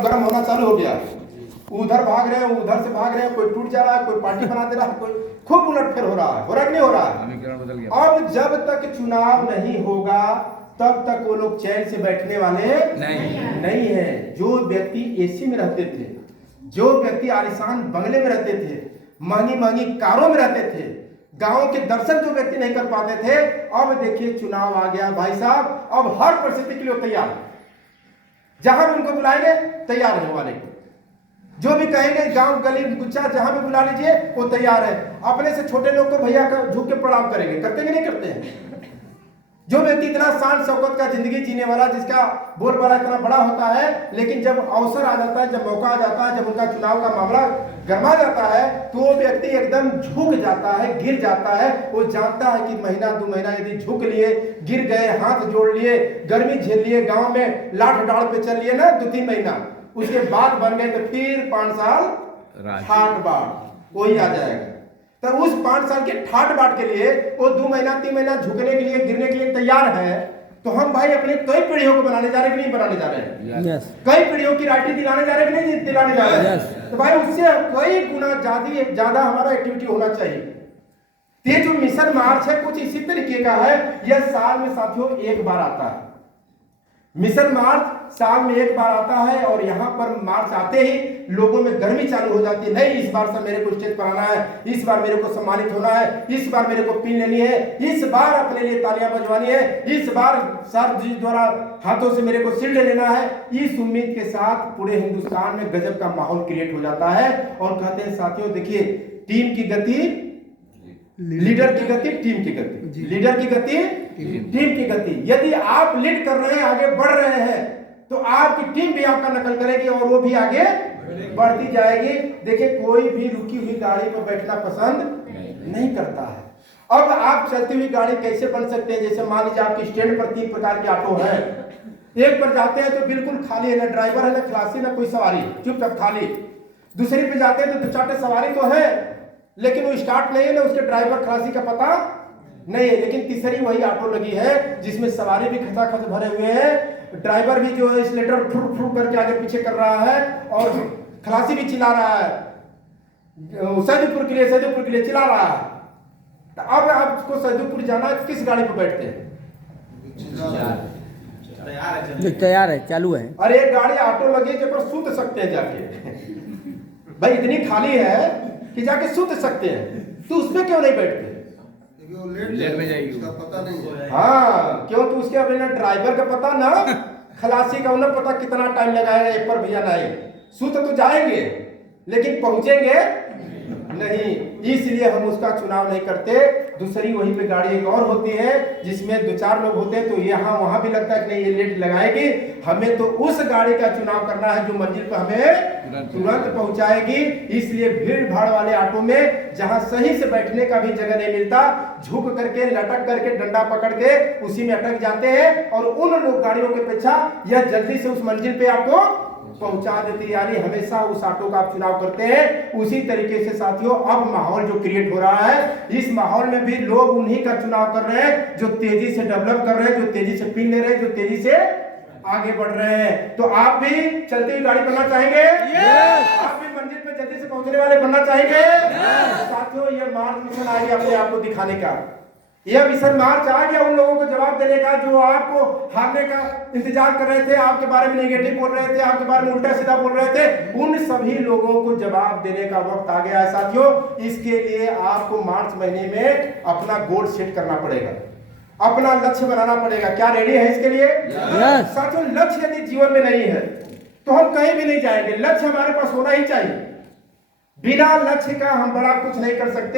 गर्म होना चालू हो गया, उधर भाग रहे हैं, उधर से भाग रहे हैं, कोई टूट जा रहा है, कोई पार्टी बना दे रहा है, कोई खूब उलटफेर हो रहा है, हो रहा है कि नहीं हो रहा है? समीकरण बदल गया। अब जब तक चुनाव नहीं होगा तब तक वो लोग चैन से बैठने वाले नहीं है। जो व्यक्ति एसी में रहते थे, जो व्यक्ति आलिशान बंगले में रहते थे, महंगी महंगी कारों में रहते थे, गांव के दर्शन जो व्यक्ति नहीं कर पाते थे, अब देखिए चुनाव आ गया भाई साहब, अब हर परिस्थिति के लिए तैयार है। जहां भी उनको बुलाएंगे तैयार है वाले को, जो भी कहेंगे गांव गली गुच्चा जहां भी बुला लीजिए वो तैयार है। अपने से छोटे लोग को भैया का झुक के प्रणाम करेंगे, करते कि नहीं करते हैं? जो व्यक्ति इतना शान शौकत का जिंदगी जीने वाला, जिसका बोलबाला इतना बड़ा होता है, लेकिन जब अवसर आ जाता है, जब मौका आ जाता है, जब उनका चुनाव का मामला गरमा जाता है, तो वो व्यक्ति एकदम झुक जाता है, गिर जाता है। वो जानता है कि महीना 2 महीना यदि झुक लिए, गिर गए, हाथ जोड़ लिए, गर्मी झेल लिए, गांव में लाठ डाल पे चल लिए ना 2-3 महीना, उसके बाद बन गए तो फिर 5 साल ठाट बाट वही आ जाएगा। तो उस 5 साल के ठाट बाट के लिए वो 2 महीना 3 महीना झुकने के लिए, गिरने के लिए तैयार है। तो हम भाई अपने कई पीढ़ियों को बनाने जा रहे हैं कि नहीं बनाने जा रहे हैं? Yes. कई पीढ़ियों की राइटी दिलाने जा रहे हैं कि नहीं दिलाने जा रहे हैं? Yes. तो भाई उससे कई गुना ज्यादा हमारा एक्टिविटी होना चाहिए। ये जो मिशन मार्च है कुछ इसी तरीके का है। यह साल में साथियों एक बार आता है। मिशन मार्च साल में एक बार आता है और यहाँ पर मार्च आते ही लोगों में गर्मी चालू हो जाती है। नहीं, इस बार सब मेरे को स्टेज पर आना है, इस बार मेरे को सम्मानित होना है, इस बार मेरे को पिन लेनी है, इस बार अपने लिए तालियां बजवानी है, इस बार सर जी द्वारा हाथों से मेरे को शील्ड लेना है। इस उम्मीद के साथ पूरे हिंदुस्तान में गजब का माहौल क्रिएट हो जाता है। और कहते हैं साथियों, देखिए टीम की गति, लीडर की गति, टीम की गति, लीडर की गति, टीम की गति। यदि आप लीड कर रहे हैं, आगे बढ़ रहे हैं, तो आपकी टीम भी आपका नकल करेगी और वो भी आगे बढ़ती जाएगी। देखिए कोई भी रुकी हुई गाड़ी पर बैठना पसंद नहीं करता है। अब आप चलती हुई गाड़ी कैसे बन सकते हैं? जैसे मान लीजिए आपके स्टैंड पर 3 प्रकार के ऑटो हैं। एक पर जाते हैं तो बिल्कुल खाली है, ना ड्राइवर है, ना खलासी, ना कोई सवारी, चुपचाप खाली। दूसरी पे जाते हैं तो 2-4 सवारी तो है, लेकिन वो स्टार्ट नहीं है, ना उसके ड्राइवर खलासी का पता नहीं है। लेकिन तीसरी वही ऑटो लगी है जिसमें सवारी भी खचाखच भरे हुए हैं, ड्राइवर भी जो है स्लेटर फुर फुर करके आगे पीछे कर रहा है, और खलासी भी चिल्ला रहा है, सैदपुर के लिए चिल्ला रहा है। तो अब आपको सैदपुर जाना है, किस गाड़ी पर बैठते हैं? तैयार है, चालू है। अरे एक गाड़ी ऑटो लगी है पर सूत सकते हैं जाके भाई इतनी खाली है कि जाके सूत सकते हैं, तो उसमें क्यों नहीं बैठते? लेट में जाएगी, उसका पता नहीं है। हाँ, क्योंकि उसके अब ना ड्राइवर का पता, ना खलासी का उन्हें पता कितना टाइम लगाएगा एक पर भैया। नहीं, सूत तो जाएंगे लेकिन पहुंचेंगे नहीं, इसलिए हम उसका चुनाव नहीं करते। दूसरी वहीं पे गाड़ी एक और होती है जिसमें 2-4 लोग होते हैं, तो यहाँ वहां भी लगता है कि नहीं ये लेट लगाएगी, हमें तो उस गाड़ी का चुनाव करना है जो मंजिल पर हमें तुरंत पहुंचाएगी। इसलिए भीड़ भाड़ वाले ऑटो में जहां सही से बैठने का भी जगह नहीं मिलता, झुक करके, लटक करके, डंडा पकड़ के उसी में अटक जाते हैं, और उन लोग गाड़ियों की अपेक्षा यह जल्दी से उस मंजिल पे आपको पहुंचा देती। यानी हमेशा उस ऑटो का आप चुनाव करते हैं। उसी तरीके से साथियों अब माहौल जो क्रिएट हो रहा है, इस माहौल में भी लोग उन्हीं का चुनाव कर रहे हैं जो तेजी से डेवलप कर रहे हैं, जो तेजी से पिन ले रहे हैं, जो तेजी से आगे बढ़ रहे हैं। तो आप भी चलती हुई गाड़ी बनना चाहेंगे? आप भी मंजिल पे जल्दी से पहुंचने वाले बनना चाहेंगे? साथियों ये मार्च मिशन आ गया अपने आप को दिखाने का। यह मिशन मार्च आ गया उन लोगों को जवाब देने का जो आपको हारने का इंतजार कर रहे थे, आपके बारे में नेगेटिव बोल रहे थे, आपके बारे में उल्टा सीधा बोल रहे थे। उन सभी लोगों को जवाब देने का वक्त आ गया है साथियों। इसके लिए आपको मार्च महीने में अपना गोल सेट करना पड़ेगा, अपना लक्ष्य बनाना पड़ेगा। क्या रेडी है इसके लिए? साथियों लक्ष्य यदि जीवन में नहीं है तो हम कहीं भी नहीं जाएंगे। लक्ष्य हमारे पास होना ही चाहिए। बिना लक्ष्य का हम बड़ा कुछ नहीं कर सकते।